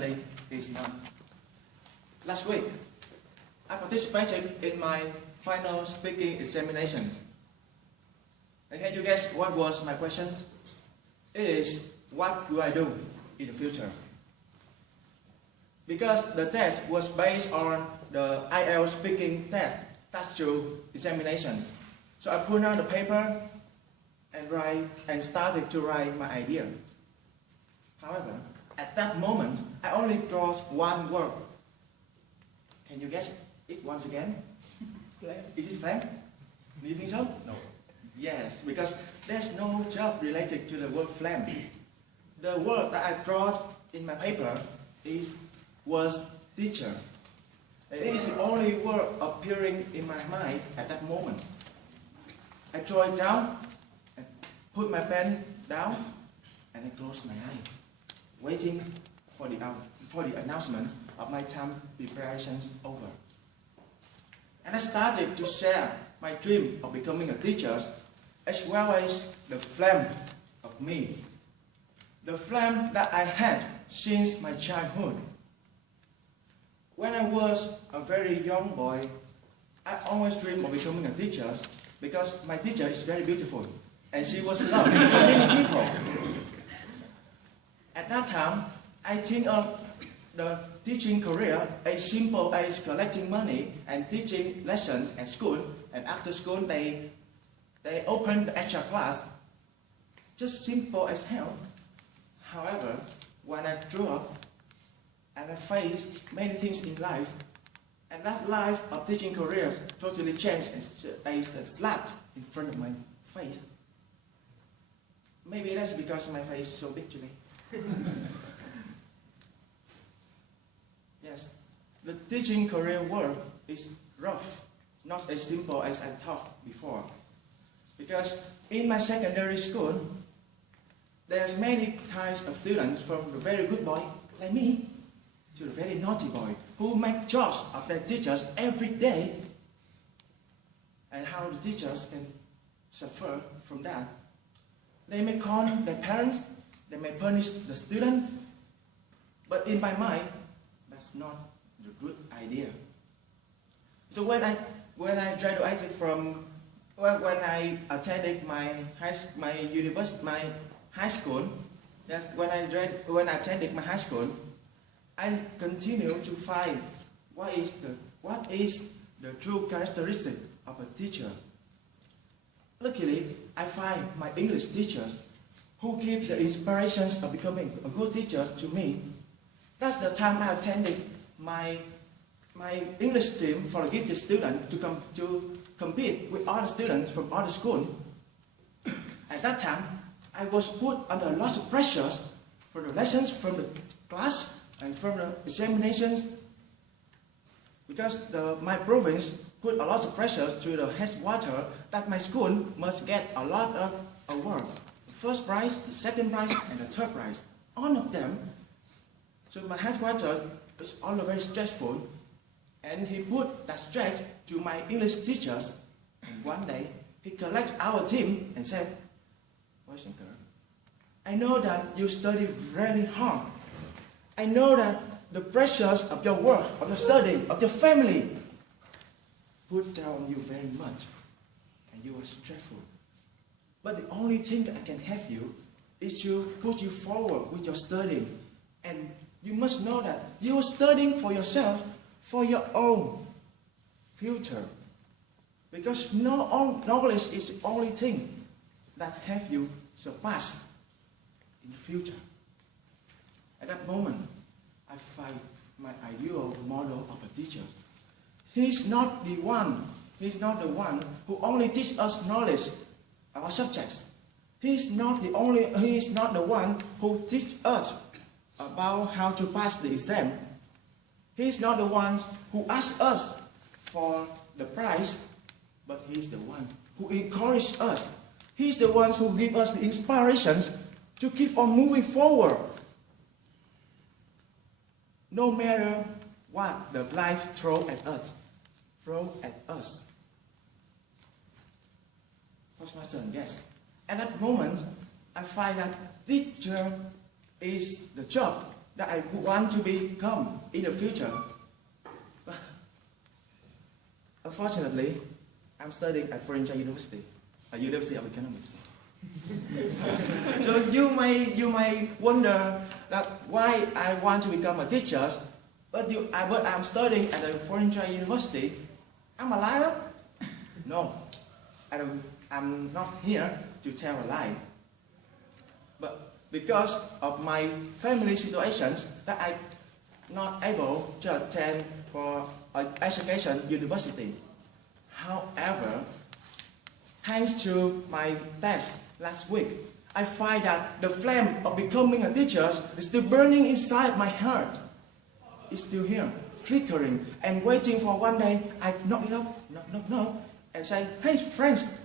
Unfortunately, it's not. Last week, I participated in my final speaking examinations. And can you guess what was my question? It is, what do I do in the future? Because the test was based on the IELTS speaking test, textual examinations. So I pulled out the paper and started to write my idea. However, at that moment, I only draw one word. Can you guess it once again? Is it blank? Do you think so? No. Yes, because there's no job related to the word flame. The word that I draw in my paper was teacher. It is the only word appearing in my mind at that moment. I draw it down, and put my pen down, and I close my eye, waiting for the announcement of my time preparations over. And I started to share my dream of becoming a teacher, as well as the flame of me. The flame that I had since my childhood. When I was a very young boy, I always dreamed of becoming a teacher because my teacher is very beautiful and she was loved by many people. At that time, I think of the teaching career as simple as collecting money and teaching lessons at school, and after school they open the extra class. Just simple as hell. However, when I grew up and I faced many things in life, and that life of teaching careers totally changed as a slap in front of my face. Maybe that's because my face is so big today. Yes, the teaching career world is rough, not as simple as I thought before. Because in my secondary school, there's many types of students, from the very good boy, like me, to the very naughty boy, who make jokes of their teachers every day, and how the teachers can suffer from that. They may call their parents, they may punish the student, but in my mind, that's not the good idea. So when I graduated from, when I attended my high school, that's when I attended my high school, I continued to find what is the true characteristic of a teacher. Luckily, I find my English teachers who give the inspirations of becoming a good teacher to me. That's the time I attended my English team for a gifted student to compete with other students from other schools. At that time, I was put under lots of pressures from the lessons, from the class, and from the examinations, because my province put a lot of pressures to the headquarters that my school must get a lot of award. The first prize, the second prize, and the third prize. All of them. So my headquarters was all very stressful, and he put that stress to my English teachers. And one day, he collected our team and said, "Boys and girls, I know that you study very hard. I know that the pressures of your work, of your study, of your family put down you very much, and you are stressful. But the only thing I can help you is to push you forward with your studying. And you must know that you are studying for yourself, for your own future. Because knowledge is the only thing that helps you surpass in the future." At that moment, I find my ideal model of a teacher. He's not the one who only teaches us knowledge about subjects. He's not the one who teaches us about how to pass the exam. He's not the one who asks us for the prize, but he's the one who encourages us. He's the one who gives us the inspirations to keep on moving forward. No matter what the life throws at us. Toastmaster, yes. At that moment, I find that teacher is the job that I want to become in the future. But unfortunately, I'm studying at foreign university, a University of Economics. So you may wonder that why I want to become a teacher, but I'm studying at a foreign university. I'm a liar? No, I'm not here to tell a lie. But because of my family situations, that I'm not able to attend for an education university. However, thanks to my test last week, I find that the flame of becoming a teacher is still burning inside my heart. It's still here, flickering and waiting for one day I knock it up, knock, and say, hey friends,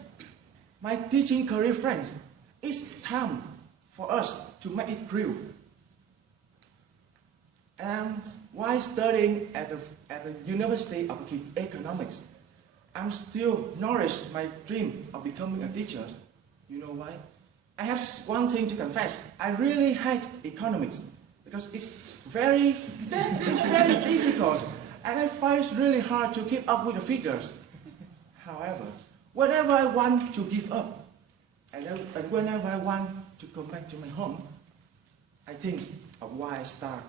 my teaching career friends, it's time for us to make it real. And while studying at the University of Economics, I'm still nourished my dream of becoming a teacher. You know why? I have one thing to confess. I really hate economics because it's very difficult, and I find it really hard to keep up with the figures. However, whenever I want to give up, and whenever I want to come back to my home, I think of why I start.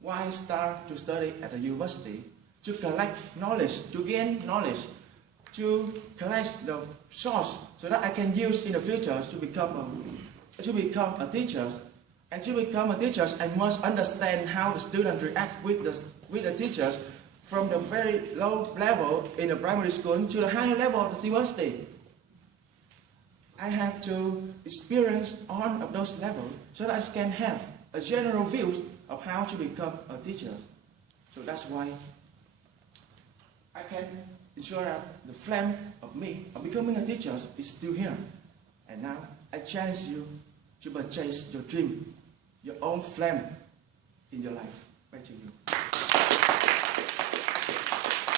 Why I start to study at the university, to collect knowledge, to gain knowledge, to collect the source so that I can use in the future to become a teacher. And to become a teacher, I must understand how the students react with the teachers from the very low level in the primary school to the higher level of the university. I have to experience all of those levels so that I can have a general view of how to become a teacher. So that's why I can ensure that the flame of becoming a teacher is still here. And now I challenge you to purchase your dream, your own flame in your life. Back to you.